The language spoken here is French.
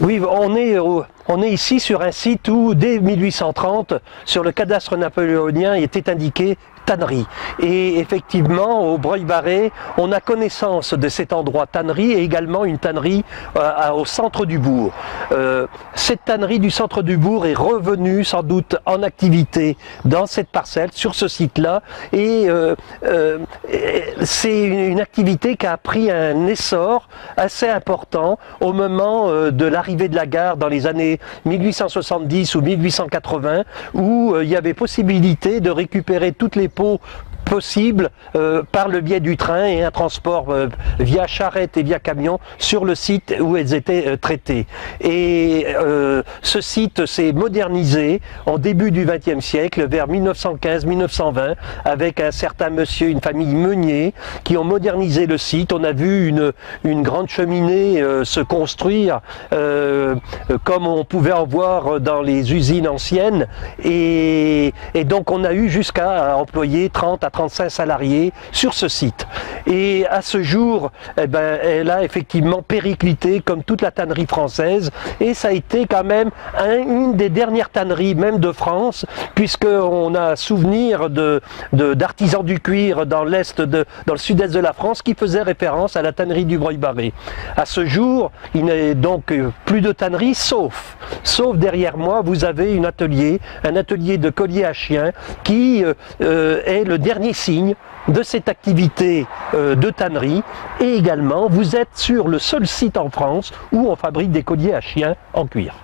Oui, on est ici sur un site où, dès 1830, sur le cadastre napoléonien, il était indiqué tannerie. Et effectivement, au Breuil-Barré, on a connaissance de cet endroit tannerie et également une tannerie au centre du bourg. Cette tannerie du centre du bourg est revenue sans doute en activité dans cette parcelle, sur ce site-là. Et c'est une activité qui a pris un essor assez important au moment de l'arrivée de la gare dans les années 1870 ou 1880, où il y avait possibilité de récupérer toutes les peaux possible par le biais du train et un transport via charrette et via camion sur le site où elles étaient traitées. Et ce site s'est modernisé en début du XXe siècle, vers 1915-1920, avec un certain monsieur, une famille Meunier, qui ont modernisé le site. On a vu une grande cheminée se construire comme on pouvait en voir dans les usines anciennes, et donc on a eu jusqu'à employer 30 à 35 salariés sur ce site. Et à ce jour, eh ben, elle a effectivement périclité comme toute la tannerie française, et ça a été quand même une des dernières tanneries même de France, puisqu'on a souvenir d'artisans du cuir dans le sud-est de la France qui faisaient référence à la tannerie du Breuil-Barré. À ce jour, il n'y a donc plus de tannerie, sauf derrière moi, vous avez un atelier de collier à chien qui est le dernier signe de cette activité de tannerie. Et également, vous êtes sur le seul site en France où on fabrique des colliers à chiens en cuir.